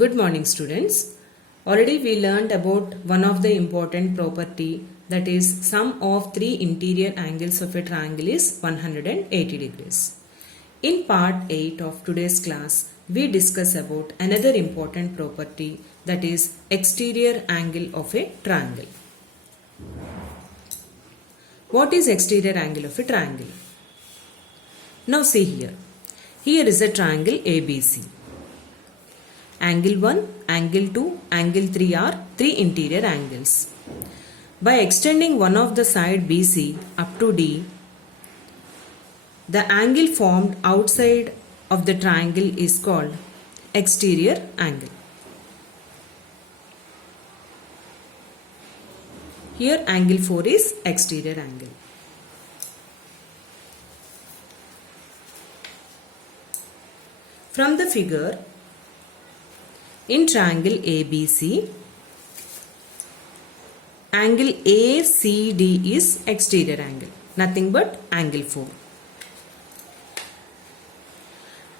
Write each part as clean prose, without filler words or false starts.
Good morning, students. Already we learned about one of the important property, that is sum of three interior angles of a triangle is 180 degrees. In part 8 of today's class, we discuss about another important property, that is exterior angle of a triangle. What is exterior angle of a triangle? Now see here. Here is a triangle ABC. Angle 1, angle 2, angle 3 are three interior angles. By extending one of the side BC up to D, the angle formed outside of the triangle is called exterior angle. Here angle 4 is exterior angle. From the figure, in triangle ABC, angle ACD is exterior angle, nothing but angle 4.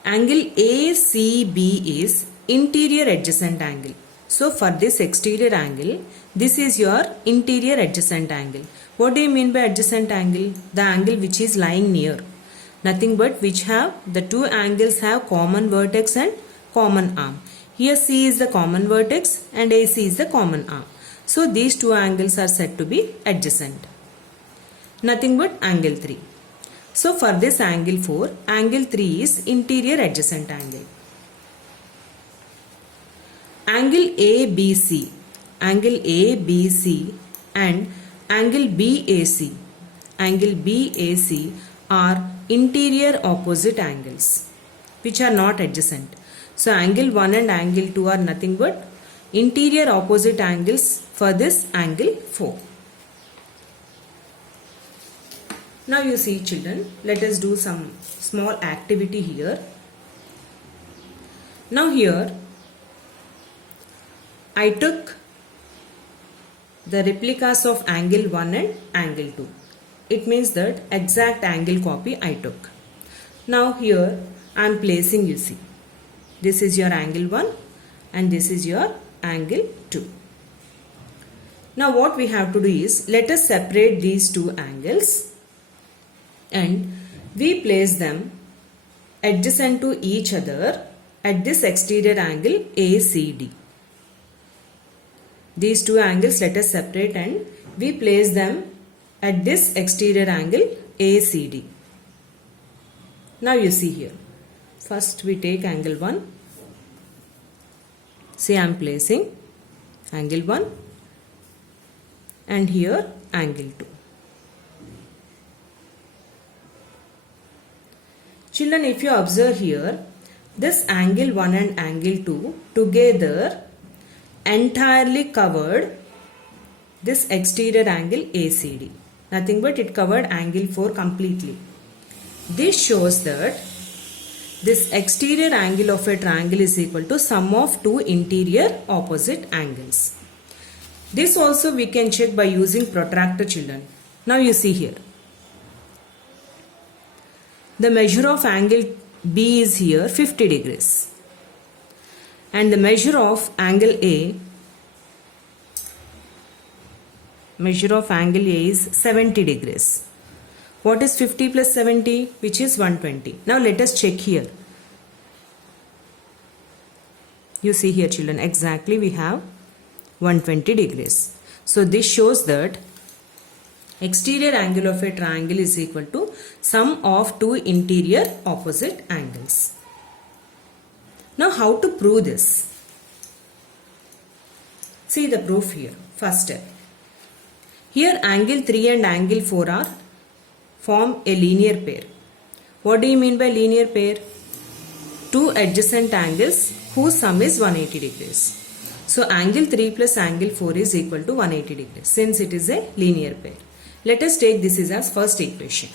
Angle ACB is interior adjacent angle. So for this exterior angle, this is your interior adjacent angle. What do you mean by adjacent angle? The angle which is lying near. Nothing but which have the two angles have common vertex and common arm. Here C is the common vertex and AC is the common arm. So these two angles are said to be adjacent. Nothing but angle 3. So for this angle 4, angle 3 is interior adjacent angle. Angle ABC and angle BAC are interior opposite angles which are not adjacent. So angle 1 and angle 2 are nothing but interior opposite angles for this angle 4. Now you see children, let us do some small activity here. Now here I took the replicas of angle 1 and angle 2. It means that exact angle copy I took. Now here I am placing, you see. This is your angle 1 and this is your angle 2. Now what we have to do is, let us separate these two angles and we place them adjacent to each other at this exterior angle ACD. These two angles let us separate and we place them at this exterior angle ACD. Now you see here. First we take angle 1. See, I am placing angle 1 and here angle 2. Children, if you observe here, this angle 1 and angle 2 together entirely covered this exterior angle ACD. Nothing but it covered angle 4 completely. This shows that this exterior angle of a triangle is equal to sum of two interior opposite angles. This also we can check by using protractor, children. Now you see here. The measure of angle B is here 50 degrees. And the measure of angle A is 70 degrees. What is 50 plus 70? Which is 120. Now let us check here. You see here children, exactly we have 120 degrees. So this shows that exterior angle of a triangle is equal to sum of two interior opposite angles. Now how to prove this? See the proof here. First step. Here angle 3 and angle 4 form a linear pair. What do you mean by linear pair? Two adjacent angles whose sum is 180 degrees. So angle 3 plus angle 4 is equal to 180 degrees since it is a linear pair. Let us take this as first equation.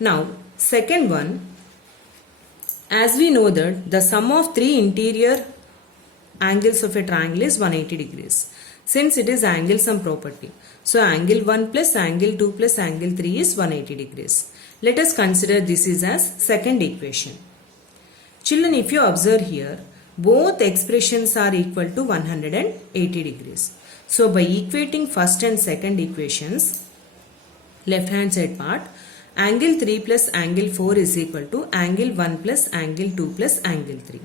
Now second one, as we know that the sum of three interior angles of a triangle is 180 degrees. Since it is angle sum property. So angle 1 plus angle 2 plus angle 3 is 180 degrees. Let us consider this is as second equation. Children, if you observe here, both expressions are equal to 180 degrees. So by equating first and second equations, left hand side part, angle 3 plus angle 4 is equal to angle 1 plus angle 2 plus angle 3.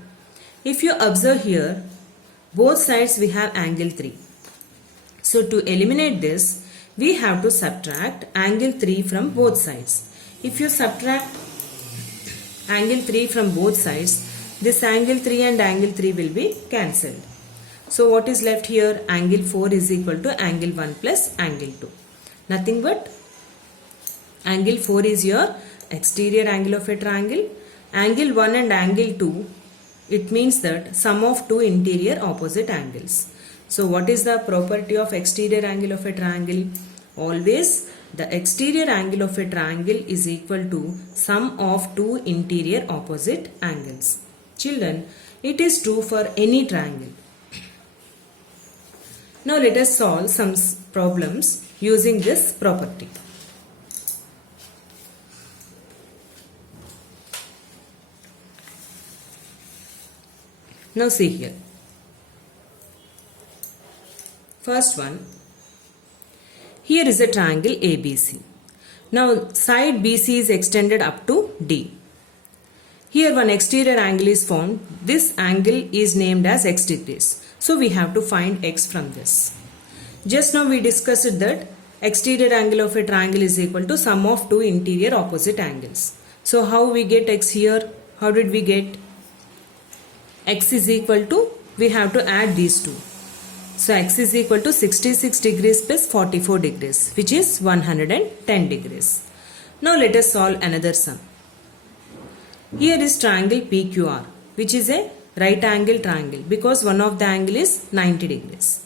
If you observe here, both sides we have angle 3. So to eliminate this, we have to subtract angle 3 from both sides. If you subtract angle 3 from both sides, this angle 3 and angle 3 will be cancelled. So what is left here? Angle 4 is equal to angle 1 plus angle 2. Nothing but angle 4 is your exterior angle of a triangle. Angle 1 and angle 2, it means that sum of two interior opposite angles. So what is the property of exterior angle of a triangle? Always the exterior angle of a triangle is equal to sum of two interior opposite angles. Children, it is true for any triangle. Now let us solve some problems using this property. Now see here. First one. Here is a triangle ABC. Now side BC is extended up to D. Here one exterior angle is formed. This angle is named as x degrees. So we have to find x from this. Just now we discussed that exterior angle of a triangle is equal to sum of two interior opposite angles. So how we get x here? How did we get? X is equal to, we have to add these two. So x is equal to 66 degrees plus 44 degrees, which is 110 degrees. Now let us solve another sum. Here is triangle PQR, which is a right angle triangle because one of the angle is 90 degrees.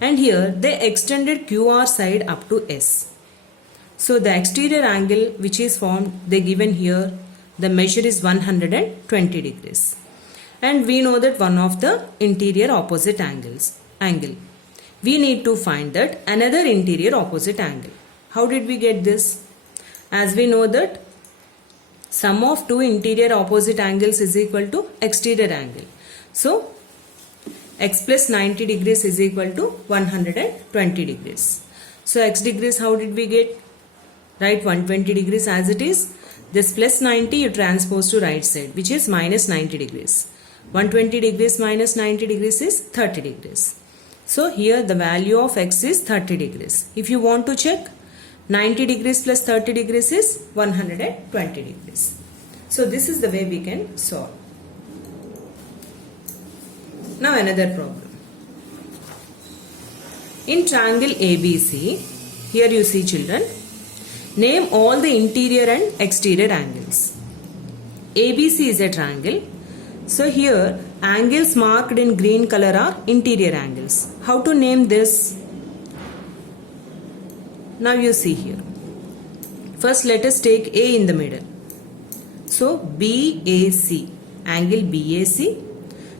And here they extended QR side up to S. So the exterior angle which is formed, they given here, the measure is 120 degrees. And we know that one of the interior opposite angle. We need to find that another interior opposite angle. How did we get this? As we know that sum of two interior opposite angles is equal to exterior angle. So x plus 90 degrees is equal to 120 degrees. So x degrees how did we get? Write 120 degrees as it is. This plus 90 you transpose to right side, which is minus 90 degrees. 120 degrees minus 90 degrees is 30 degrees. So here the value of x is 30 degrees. If you want to check, 90 degrees plus 30 degrees is 120 degrees. So this is the way we can solve. Now another problem. In triangle ABC, here you see children, name all the interior and exterior angles. ABC is a triangle. So here angles marked in green color are interior angles. How to name this? Now you see here. First let us take A in the middle. So BAC, angle BAC.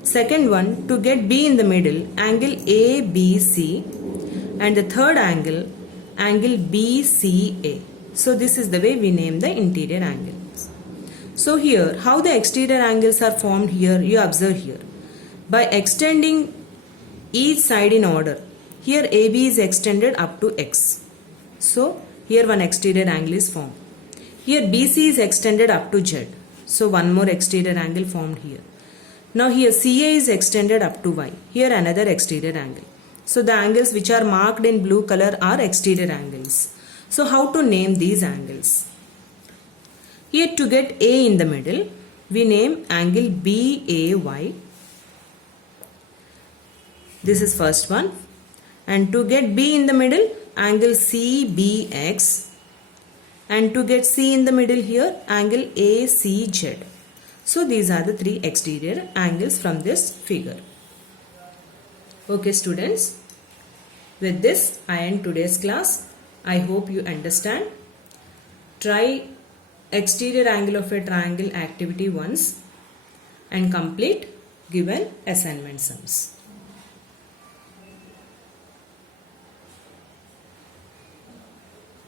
Second one, to get B in the middle, angle ABC. And the third angle, angle BCA. So this is the way we name the interior angles. So here, how the exterior angles are formed here, you observe here. By extending each side in order. Here AB is extended up to X. So here one exterior angle is formed. Here BC is extended up to Z. So one more exterior angle formed here. Now here CA is extended up to Y. Here another exterior angle. So the angles which are marked in blue color are exterior angles. So how to name these angles? Here to get A in the middle, we name angle BAY. This is first one. And to get B in the middle, angle CBX. And to get C in the middle here, angle ACZ. So these are the three exterior angles from this figure. Okay students, with this I end today's class. I hope you understand. Try exterior angle of a triangle activity once and complete given assignment sums.